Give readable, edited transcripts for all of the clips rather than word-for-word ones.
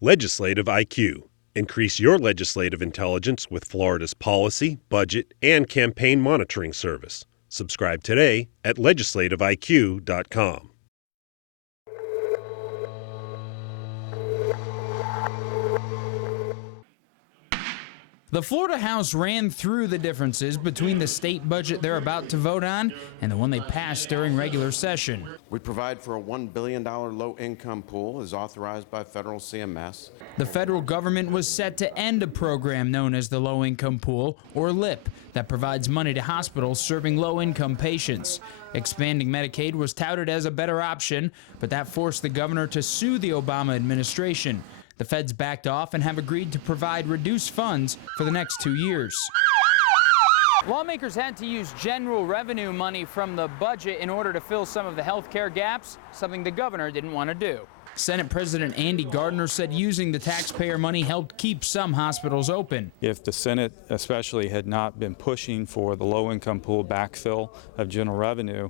Legislative IQ. Increase your legislative intelligence with Florida's policy, budget, and campaign monitoring service. Subscribe today at legislativeiq.com. The Florida House ran through the differences between the state budget they're about to vote on and the one they passed during regular session. We provide for a $1 billion low-income pool as authorized by federal CMS. The federal government was set to end a program known as the Low Income Pool, or LIP, that provides money to hospitals serving low-income patients. Expanding Medicaid was touted as a better option, but that forced the governor to sue the Obama administration. The feds backed off and have agreed to provide reduced funds for the next 2 years. Lawmakers had to use general revenue money from the budget in order to fill some of the health care gaps, something the governor didn't want to do. Senate President Andy Gardner said using the taxpayer money helped keep some hospitals open. If the Senate especially had not been pushing for the low-income pool backfill of general revenue,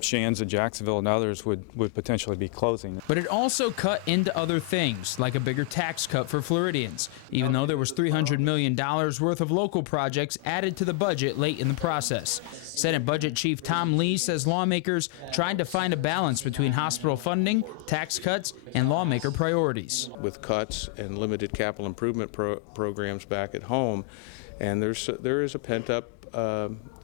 Shands in Jacksonville and others would potentially be closing. But it also cut into other things, like a bigger tax cut for Floridians, even though there was $300 million worth of local projects added to the budget late in the process. Senate Budget Chief Tom Lee says lawmakers tried to find a balance between hospital funding, tax cuts, and lawmaker priorities. With cuts and limited capital improvement programs back at home, and there is a pent-up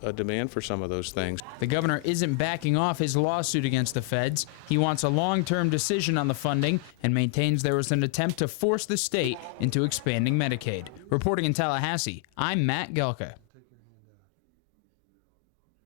a demand for some of those things. The governor isn't backing off his lawsuit against the feds. He wants a long-term decision on the funding and maintains there was an attempt to force the state into expanding Medicaid. Reporting in Tallahassee, I'm Matt Gelka.